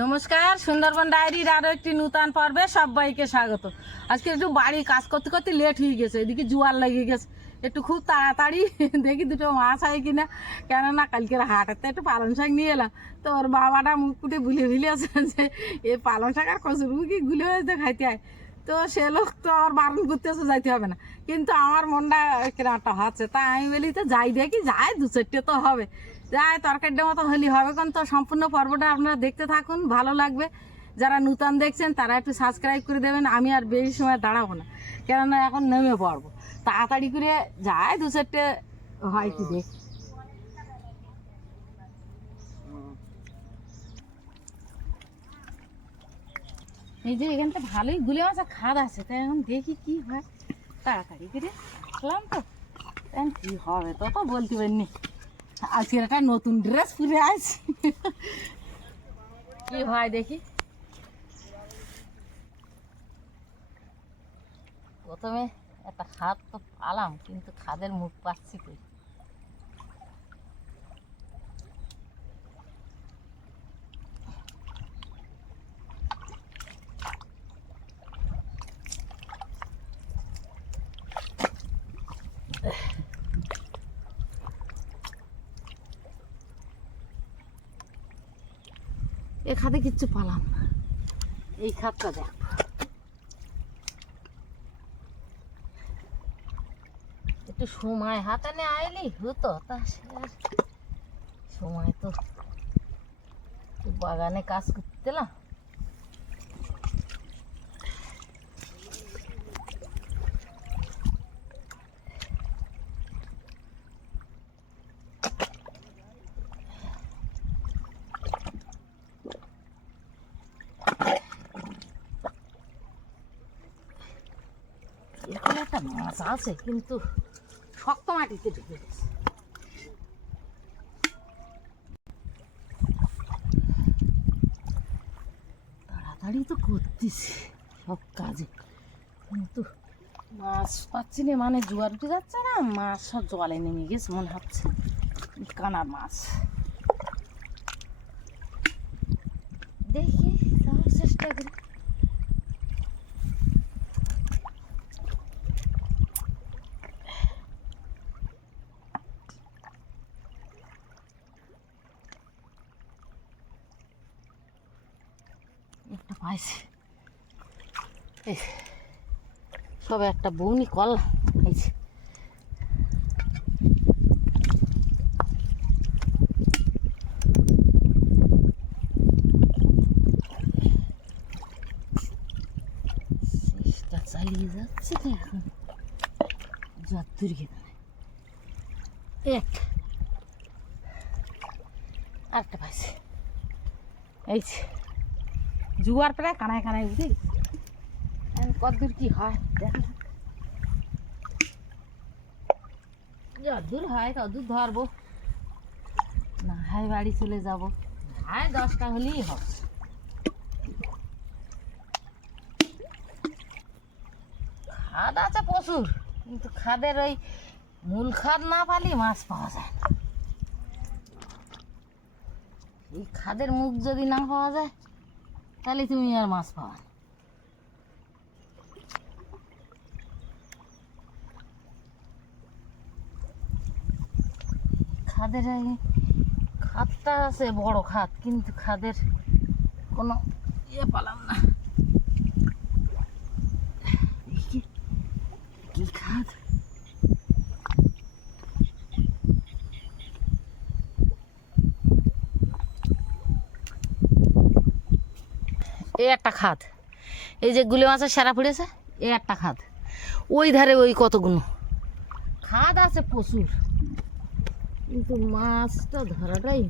নমস্কার, সুন্দরবন ডায়েরির আরও একটি নূতন পর্বে সবাইকে স্বাগত। আজকে একটু বাড়ি কাজ করতে করতে লেট হয়ে গেছে, এদিকে জোয়ার লেগে গেছে। একটু খুব তাড়াতাড়ি দেখি দুটো মাছ হয় কিনা। কেননা কালকের হাটেতে একটু পালং শাক নিয়ে এলাম। তো ওর বাবাটা মুখ কুটে ভুলে ভুলে আছে যে এই পালং শাক আর কচুর কি গুলে হয়েছে খাইতে হয়। তো সে লোক তো আমার বারণ করতে করতেছে যাইতে হবে না। কিন্তু আমার মনটা একটা হচ্ছে তা আমি বলি তো যাই দেখি যাই দু চারটে তো হবে। যাই তরকারিটা মতো হলি হবে কারণ তো সম্পূর্ণ পর্বটা আপনারা দেখতে থাকুন, ভালো লাগবে। যারা নূতন দেখছেন, তারা একটু সাবস্ক্রাইব করে দেবেন, আমি আর বেশি সময় দাঁড়াবো না। কেননা এখন নেমে পড়ব। তাড়াতাড়ি করে যায়, দু চারটে হয় কি দেখ। এই যে এখানটা ভালোই গুলে মাছ খাদ আছে, তাই এখন দেখি কি হয়। তাড়াতাড়ি করে আসলাম তো। এখন কি হবে তো তো বলতে পারিনি। আজকে একটা নতুন ড্রেস পরে আছি। কি হয় দেখি। প্রথমে একটা খাদ তো পালাম, কিন্তু খাদের মুখ পাচ্ছি কই এ খাদে কিচ্ছু পালাম এই খাতটা দেখ। একটু সময় হাতে নে আইলি, হতো তা সময় তো বাগানে কাজ করতে না এরকম একটা মাছ আছে কিন্তু শক্ত মাটিতে ঢুকে গেছে। তাড়াতাড়ি তো করতেছি সব কাজে, কিন্তু মাছ পাচ্ছি না মানে জোয়ার উঠে যাচ্ছে না, মাছ সব জলে নেমে গেছে, মনে হচ্ছে। কানার মাছ দেখি তাও চেষ্টা করি একটা পাইছি এই সবে একটা বৌনি কল। পাইছি চেষ্টা চালিয়ে যাচ্ছে তো এখন। যত্তর গেলে এক। আরেকটা পাইছি। এই যে। জুয়ার প্রায় কানায় কানায় উঠে কতদূর কি হয়? যতদূর হয় ততদূর ধরবো। না হয় বাড়ি চলে যাব। হয় দশটা হলেই হবে খাদ আছে প্রচুর, কিন্তু খাদের ওই মূল খাদ না পালি মাছ পাওয়া যায় না। এই খাদের মুখ যদি না পাওয়া যায় তাহলে তুমি আর মাছ পাওয়া। খাদের খাদটা আছে, বড় খাদ, কিন্তু খাদের কোনো ইয়ে পালাম না কি খাদ এই একটা খাদ। এই যে গুলে মাছের সেরা পড়েছে এই একটা খাদ। ওই ধারে ওই কতগুলো? খাদ আছে প্রচুর। কিন্তু মাছটা ধরাটাই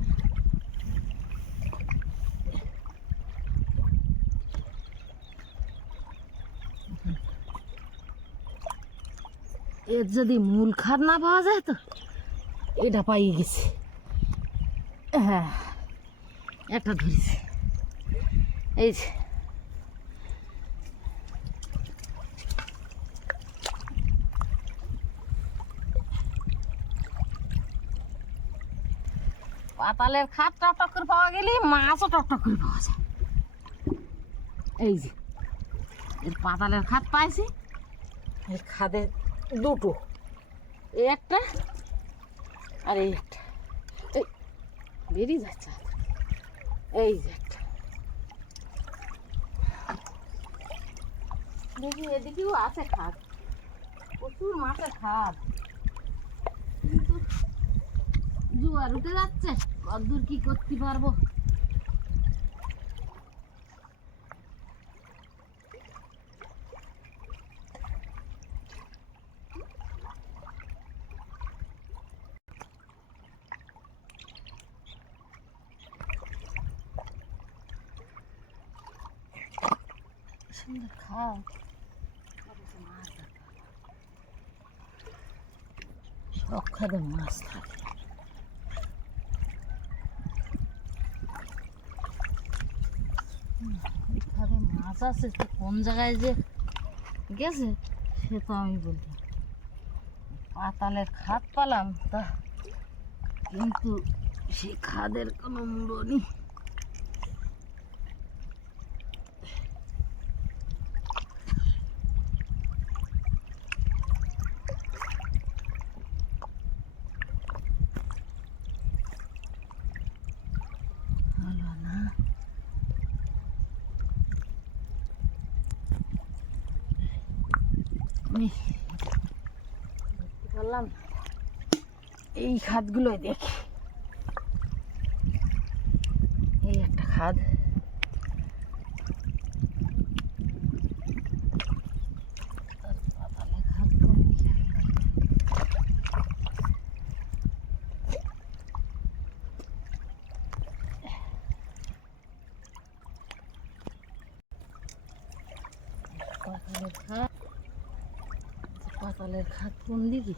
এর যদি মূল খাদ না পাওয়া যায় তো, এটা পাইয়ে গেছে। হ্যাঁ একটা ধরেছে। এই যে। পাতালের খাট টক টক করে পাওয়া গেলে মাছও টক টক করে পাওয়া যায়। এই যে, এর পাতালের খাট পাইছি। এই খাদে দুটো, এই একটা আর এই একটা। এই, বেরিয়ে যাচ্ছে। এই যে একটা। দেখি এদিকেও আছে খাদ। প্রচুর মাছের খাদ। কিন্তু উঠে যাচ্ছে কি করতে পারব? সুন্দর মাছ সব খাদে মাছ থাকে এখানে মাছ আছে কোন জায়গায় যে গেছে, সে তো আমি বলতে পাতালের খাদ পালাম, তা কিন্তু সে খাদের কোনো মূল্য নেই। এই, বললাম এই খাতগুলোই দেখি এই একটা খাদ তার পাতালে খাদ কোন দিকে আগে দেখি। পাতালের খাদ পাতালের খাদ কোন দিকে?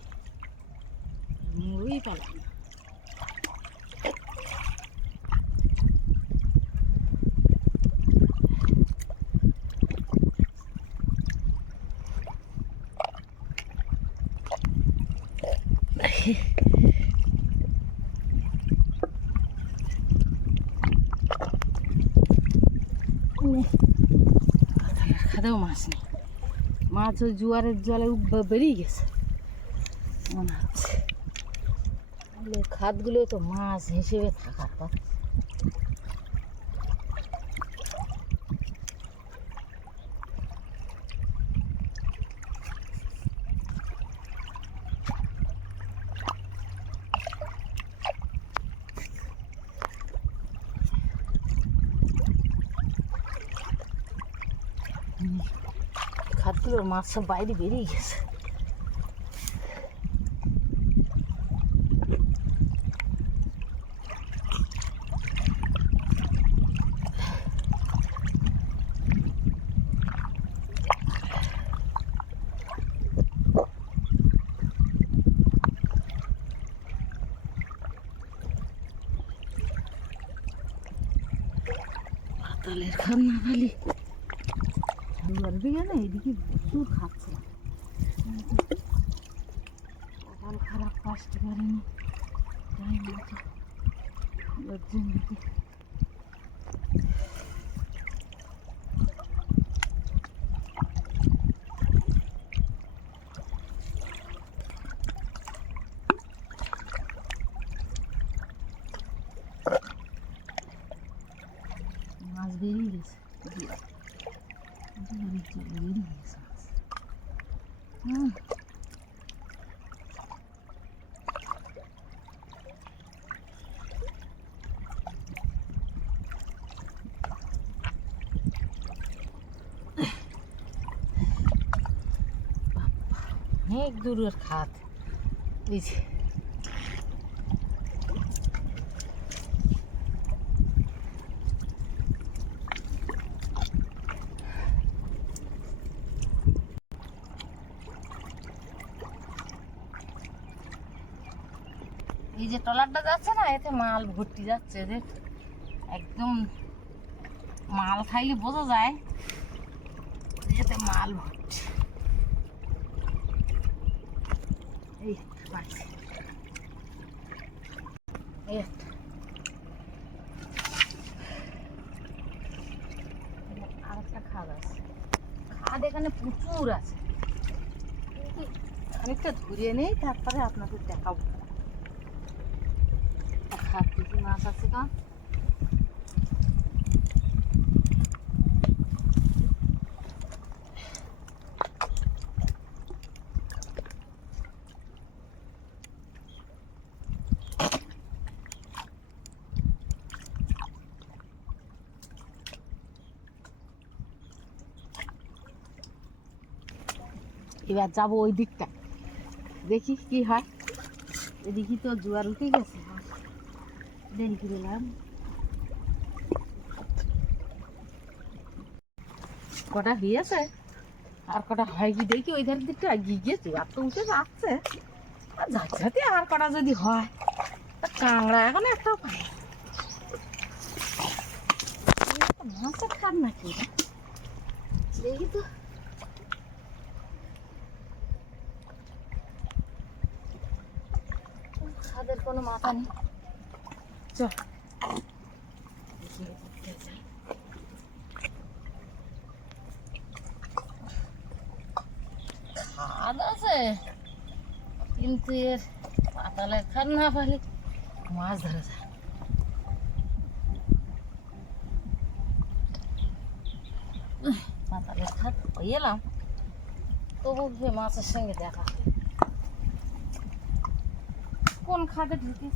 পালাম না। খাদেও মাছ নেই। মাছ ওই জোয়ারের জলে বেরিয়ে গেছে। মনে হচ্ছে তাহলে খাদগুলো তো মাছ হিসেবে থাকার কথা। হুম, খাদগুলোর মাছ সব বাইরে বেরিয়ে গেছে। পাতালের খাদ না দিকে না এদিকে প্রচুর খাচ্ছে। খারাপ কাজতে করেনি। মতো লজ্জন দিকে মাছ বেরিয়ে গেছে জোরে জলে বেরিয়ে গেছে মাছ গাড়িতে মাল ভর্তি যাচ্ছে যে একদম মাল খাইলে বোঝা যায় মাল ভর্তি। আর একটা খাদ আছে। খাদ এখানে প্রচুর আছে। অনেকটা ধরে নেই, তারপরে আপনাকে দেখাবো। খাদ থেকে মাছ আছে এবার যাব ওই দিকটা দেখি কি হয়। এদিকে তো জোয়ার উঠে গেছে। করে এলাম কটা হয়েছে আর কটা হয় কি দেখি, ওই ধারের দিকটা এগিয়ে গিয়েছে আর তো উঠে যাচ্ছে। আর যাচ্ছে আর কটা যদি হয়, তা কাংড়া এখন একটা পাই না। মাছের খান নাকি? দেখি তো। খাদের কোনো মাথা নেই। চল খাদ আছে কিন্তু এর পাতালে খাদ না পালে মাছ ধরা যায় উহ, পাতালের খাদ এলাম তবু মাছের সঙ্গে দেখা কোন খাদে ঢুকিস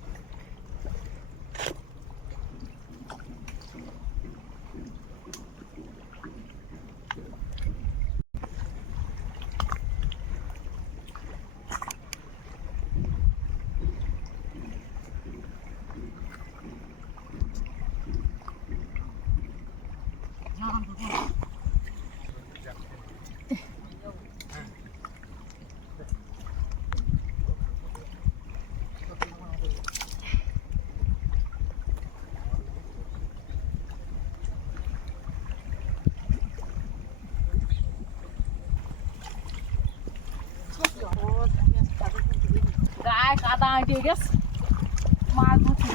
গায়ে কাদা আঁটে গেছে। মাছ ধরতে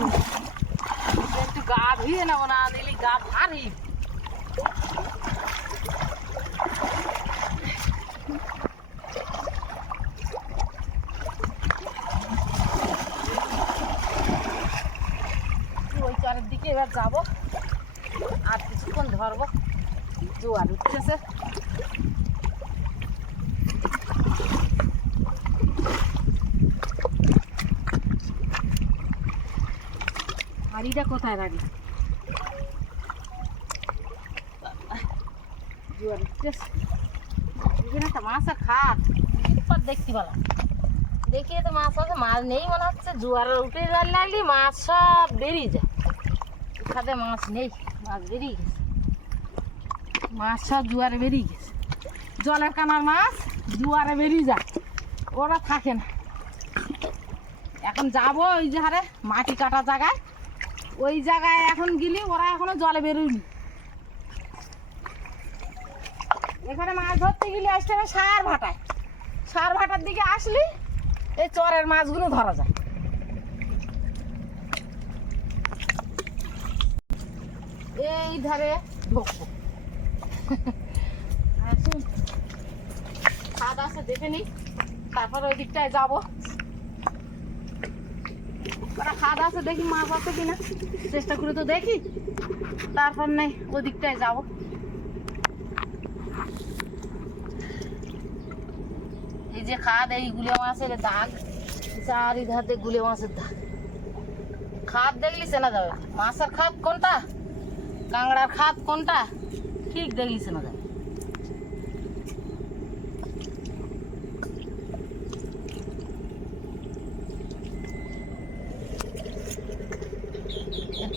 একটু গা ধুয়ে নেব না, দিলি গা ভারী। এবার যাব। আর কিছুক্ষণ ধরবো। জোয়ার উঠতেছে। হাড়িটা কোথায় রাখি মাছ আর খাট। পর দেখতে পেলাম। দেখি তো মাছ আছে মাছ নেই মনে হচ্ছে। জোয়ার উঠে যাওয়ার লাগলি মাছ সব বেরিয়ে যায়। খাদে মাছ নেই, মাছ বেরিয়ে গেছে। মাছ সব জোয়ারে বেরিয়ে গেছে। জলের কানার মাছ জোয়ারে বেরিয়ে যায়। ওরা থাকে না। এখন যাব ওই যে হারে মাটি কাটা জায়গায়। ওই জায়গায় এখন গেলি, ওরা এখনও জলে বেরোয়নি। এখানে মাছ ধরতে গেলে, আসতে হবে সার ভাটায়। সার ভাটার দিকে আসলি, এই চরের মাছগুলো ধরা যায়। এই ধারে ঢুকবো আসুন। দেখে নি তারপর ওই দিকটায় যাব। ওরা খাদ আছে, দেখি মাছ আছে কিনা। চেষ্টা করে তো দেখি। তারপর নেই ওই দিকটায় যাব। এই যে খাদ, এই গুলে মাছের দাগ। চারিধারে গুলে মাছের দাগ। খাদ দেখলি চেনা যাবে মাছের খাদ কোনটা? কাংড়ার খাদ কোনটা? ঠিক দেখলি চেনা যাবে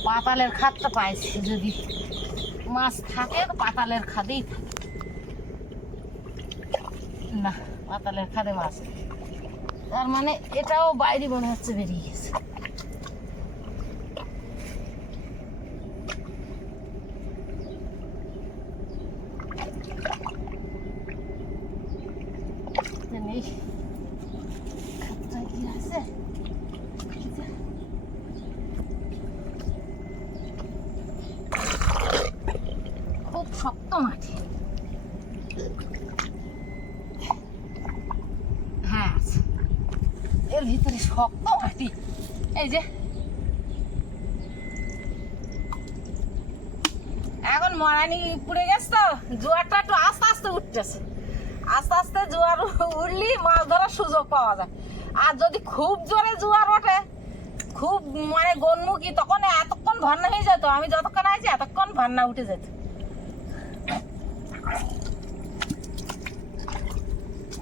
পাতালের খাদটা পাইছি যদি মাছ থাকে পাতালের খাদেই থাকে। না, পাতালের খাদে মাছ তার মানে এটাও বাইরে মনে হচ্ছে বেরিয়ে গেছে এই খাপটায় কি আছে খুব শক্ত মাটি হ্যাঁ আছে। এর ভিতরে শক্ত মাটি। এই যে। এখন মরানি পুড়ে গেছে তো, জোয়ারটা একটু আস্তে আস্তে উঠতেছে। আস্তে আস্তে জোয়ার উঠলি মাছ ধরার সুযোগ পাওয়া যায়। আর যদি খুব জোরে জোয়ার ওঠে, খুব মানে গনমুখী, তখন এতক্ষণ ভান্না হয়ে যেত। আমি যতক্ষণ আছি এতক্ষণ ভান্না উঠে যেত।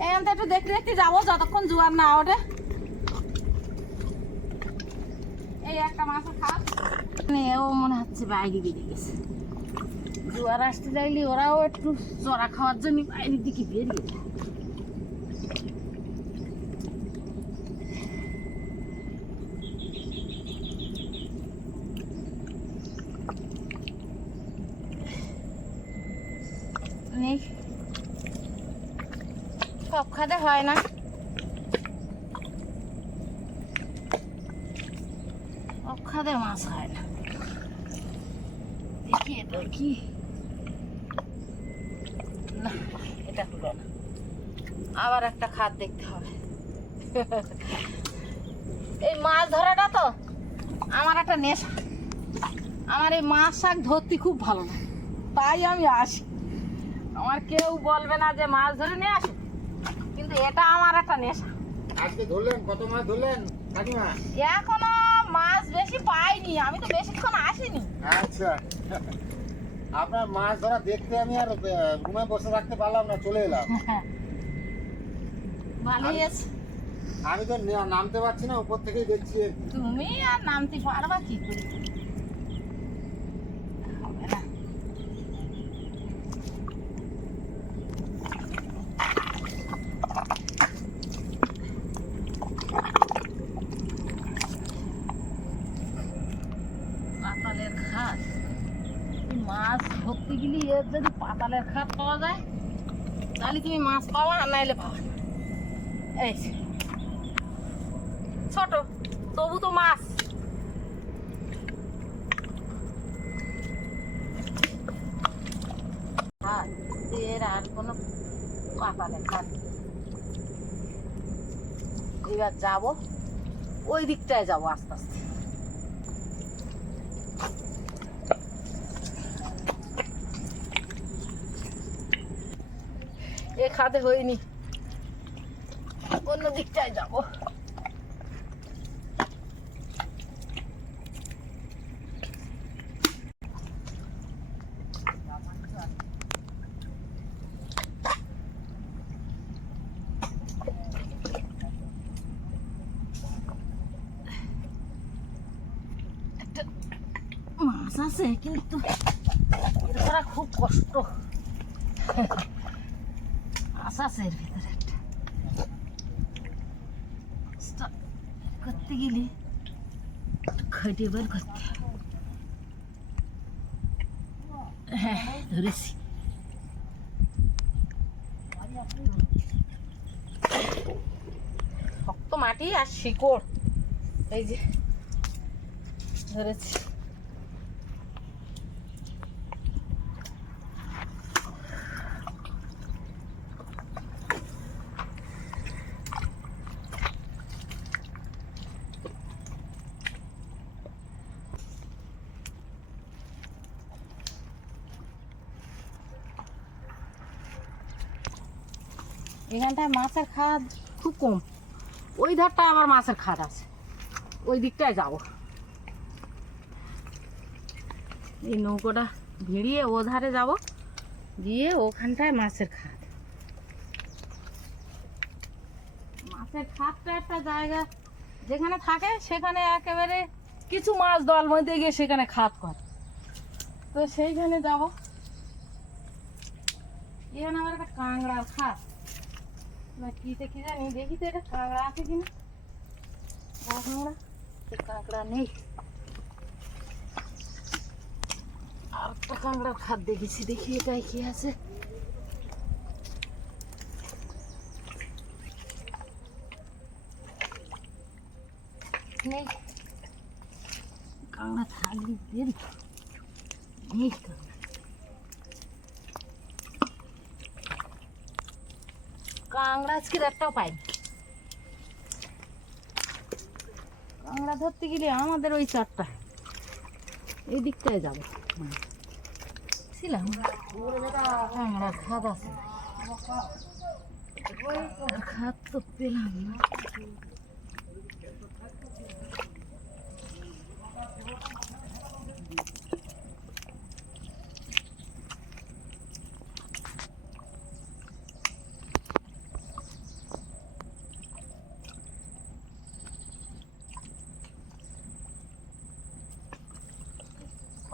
এখান থেকে একটু দেখতে দেখতে যাব, যতক্ষণ জোয়ার না ওঠে এই একটা মাছের খাপ জোয়ার আসতে ওরাও একটু চড়া খাওয়ার জন্য বাইরের দিকে সব খাতে হয় না। খাতে মাছ হয় না। দেখি এটা কি? না এটা হলো না। আবার একটা খাত দেখতে হবে। এই মাছ ধরাটা তো আমার একটা নেশা। আমার এই মাছ শাক ধরতে খুব ভালো লাগে। তাই আমি আসি। আমার কেউ বলবে না যে মাছ ধরে নিয়ে আসে। কিন্তু এটা আমার একটা নেশা। আজকে ধরলেন কত মাছ ধরলেন এখনও মাছ বেশি পাইনি আমি তো বেশিক্ষণ আসিনি। আচ্ছা। আপনার মাছ ধরা দেখতে আমি আর রুমে বসে থাকতে পারলাম না চলে এলাম। ভালোই আছে। আমি তো নামতে পারছি না উপর থেকেই দেখছি তুমি আর নামতে পারবা কি করে হবে না পাতালের খাট এই মাছ ধরতে গেলে এর পাতালের খাট পাওয়া যায় তাহলে তুমি মাছ পাওয়া আর নাইলে পাওয়া। এই। ছোট, তবু তো মাছ আর কোনো পাতা নেই এবার যাব, ওই দিকটায় যাব আস্তে আস্তে এ খাতে হয়নি। অন্য দিকটায় যাব একটা মাছ আছে কিন্তু এর করা খুব কষ্ট মাছ আছে এর ভিতরে একটা মাছটা করতে গেলে বের করতে। হ্যাঁ ধরেছি। শক্ত মাটি আর শিকড়। এই যে ধরেছি। এখানটায় মাছের খাদ খুব কম। ওই ধারটায় আমার মাছের খাদ আছে। ওই দিকটায় যাব। এই নৌকোটা ভিড়িয়ে ও ধারে যাব। গিয়ে ওখানটায় মাছের খাদ। খাদটা একটা জায়গা যেখানে থাকে, সেখানে একেবারে কিছু মাছ দল মধ্যে গিয়ে সেখানে খাদ করে। তো সেইখানে যাব। এখানে আমার একটা কাঁকড়ার খাদ। বাকিতে কি জানি দেখি তো এটা কাঁকড়া আছে কিনা কাঁকড়া কাঁকড়া নেই আর একটা কাঁকড়ার খাদ দেখেছি দেখি এটাই কি আছে নেই কাঁকড়া থাকলে নেই কাঁকড়া কাঁকড়া আজকের একটাও পাইনি কাঁকড়া ধরতে গেলে আমাদের ওই চারটা। এই দিকটায় যাবে। ছিলাম। কাঁকড়া খাদ আছে। খাদ তো পেলাম না।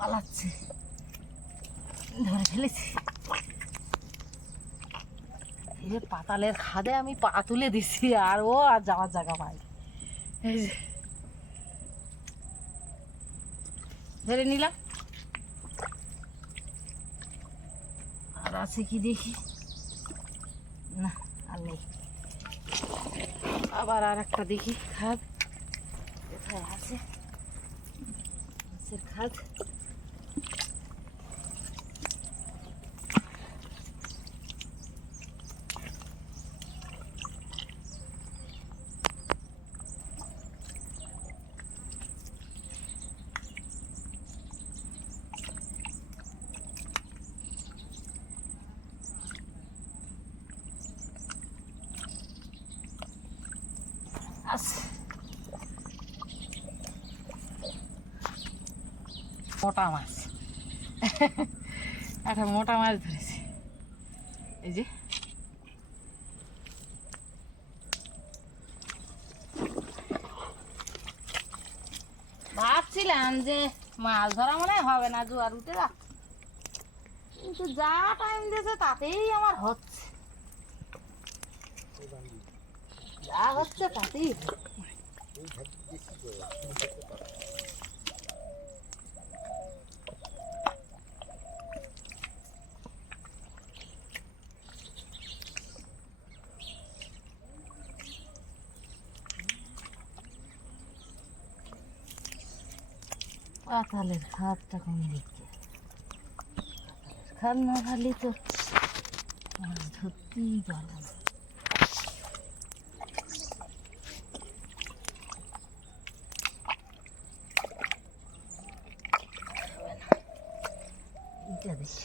পালাচ্ছে। ধরে ফেলেছি। এ পাতালের খাদে আমি পা তুলে দিছি, আর ও আর যাওয়ার জায়গা পাই এই যে। ধরে নিলাম। আর আছে কি দেখি? না, আর নেই। আবার আর একটা দেখি, খাদ। কোথায় আছে? খাদ আছে মোটা মাছ। একটা মোটা মাছ ধরেছে। এই যে। ভাবছিলাম যে মাছ ধরা মনে হবে না, জোয়ার উঠে যা কিন্তু যা টাইম দিয়েছে তাতেই আমার হচ্ছে। যা হচ্ছে তাতেই হচ্ছে। হাতটা কমে দিচ্ছে খাত না খালি তো ধরতেই পারব না এইটা দেখি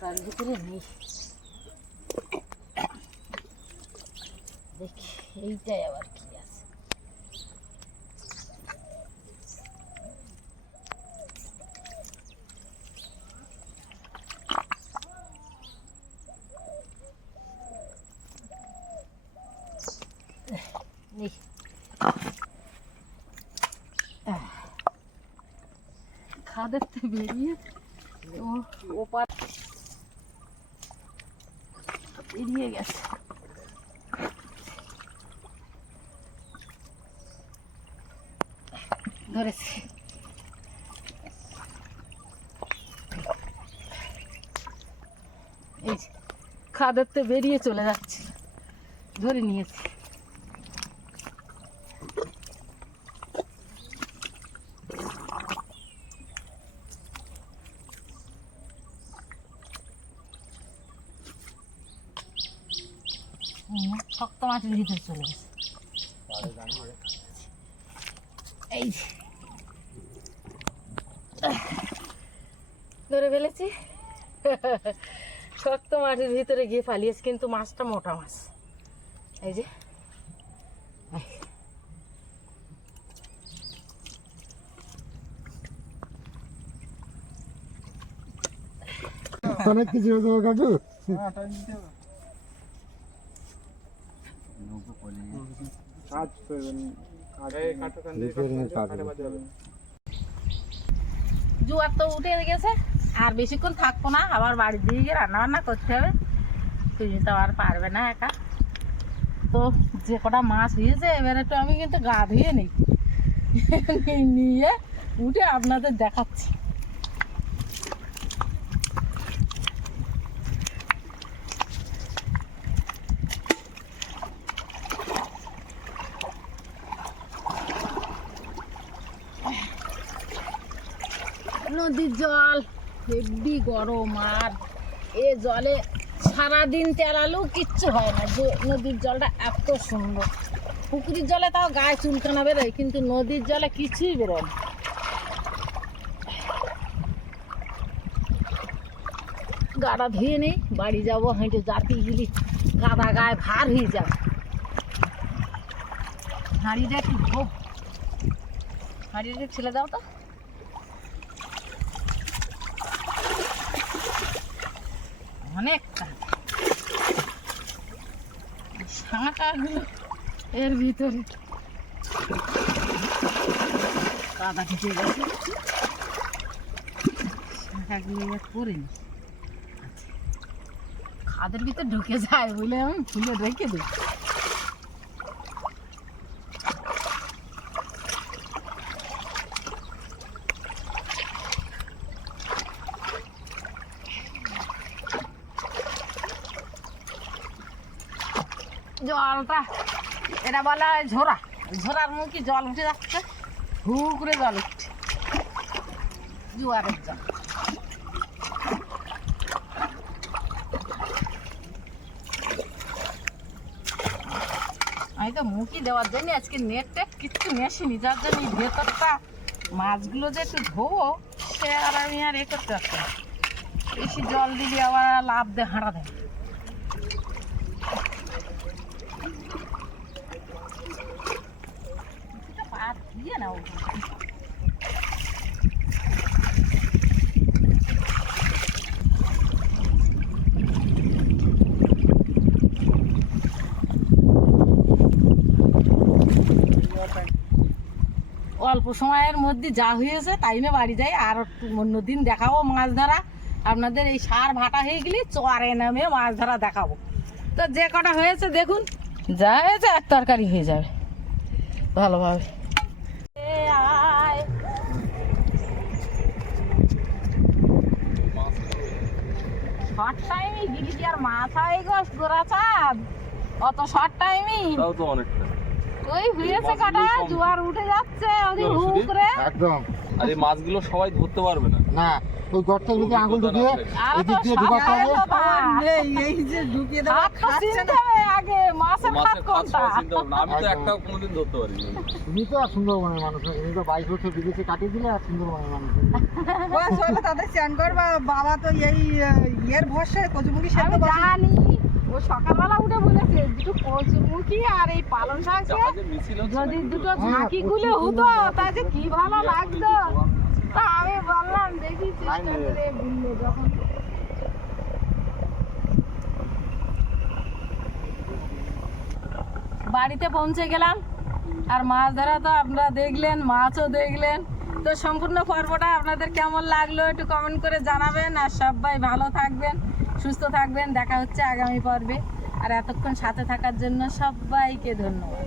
তার ভিতরে নেই দেখি এইটাই আবার কি আছে নেই তো বেরিয়ে গেছে। ধরেছি। এই যে খাদের বেরিয়ে চলে যাচ্ছে। ধরে নিয়েছি হুম, শক্ত মাটির ভিতরে চলে গেছে এই ধরে ফেলেছি। শক্ত মাটির ভিতরে গিয়ে পালিয়েছে কিন্তু মাছটা মোটা মাছ। এই যে। অনেক কিছু হতো কাকু জোয়ার তো উঠে গেছে আর বেশিক্ষণ থাকব না আবার বাড়ির দিকে গিয়ে রান্না বান্না করতে হবে। তুমি তো আর পারবে না একা। তো যে কটা মাছ হয়েছে এবারে তো আমি কিন্তু গা ধুয়ে নিই। নিয়ে উঠে আপনাদের দেখাচ্ছি। নদীর জল, হেব্বি গরম আর এ জলে সারাদিন তেলালেও কিচ্ছু হয় না। যে নদীর জলটা এত সুন্দর। পুকুরের জলে তাও গায়ে চুলকানা বেরোয়, কিন্তু নদীর জলে কিছুই বেরোয় গাড়া ধুয়ে নেই, বাড়ি যাব, হেঁটে জাতি গেলি কাদা গায়ে ভার হয়ে যাবে। হাঁড়িটা একটু হাঁড়িটা ছেলে দাও তো অনেকটা এর ভিতরে। কাদা ঢুকে গেছে। করে নি। খাদের ভিতরে ঢুকে যায় বলে আমি ফুলে রেখে দিই জলটা এটা বলা হয় ঝোড়া। ঝোড়ার মুখে জল উঠে যাচ্ছে? হু করে জল উঠছে। জোয়ারের জল। আমি তো মুখি দেওয়ার জন্য আজকে নেট টেট কিচ্ছু নেসিনি যার জন্য ভেতরটা মাছগুলো যে একটু ধোবো, সে আর আমি আর এ করতে পারছি। বেশি জল দিলে আবার লাভ দে হাঁড়া দেয় অল্প সময়ের মধ্যে যা হয়েছে না বাড়ি যাই। আর অন্য দিন দেখাবো মাছ ধরা। আপনাদের এই সার ভাটা হয়ে গেলে চরে নামে মাছ ধরা দেখাবো। তো যে কটা হয়েছে দেখুন, যা হয়েছে এক তরকারি হয়ে যাবে, ভালোভাবে। অত শর্ট টাইমই তাও তো অনেকটা। ওই হয়েছে কাটা জোয়ার উঠে যাচ্ছে ওদিন হু করে। একদম। আর এই মাছগুলো সবাই ধরতে পারবে না। না ওই গর্তের ভিতরে আঙুল ঢুকিয়ে এদিক দিয়ে ঢুকাতে হবে। হাত তো চিনতে হবে আগে মাছের খাত মাছের খাত কোনটা? না। আমি তো। একটাও কোনোদিন ধরতে পারিনি। তুমি তো সুন্দরবনের মানুষ না তুমি তো বাইশ বছর বিদেশে কাটিয়ে দিলে আর সুন্দরবনের মানুষ বয়স হলে তাদের চান করবা বাবা তো এই ইয়ের ভরসায় কচুমুখি সেদ্ধ জানি। ও সকালবেলা উঠে বলেছে দুটো আর এই পালং শাক যদি দুটো ঝাঁকি গুলে হতো তা যে কি ভালো লাগতো। তা আমি বললাম দেখি চেষ্টা করে যখন। বাড়িতে পৌঁছে গেলাম আর মাছ ধরা তো আপনারা দেখলেন মাছও দেখলেন। তো সম্পূর্ণ পর্বটা আপনাদের কেমন লাগল একটু কমেন্ট করে জানাবেন আর সবাই ভালো থাকবেন। সুস্থ থাকবেন দেখা হচ্ছে আগামী পর্বে। আর এতক্ষণ সাথে থাকার জন্য সবাইকে ধন্যবাদ।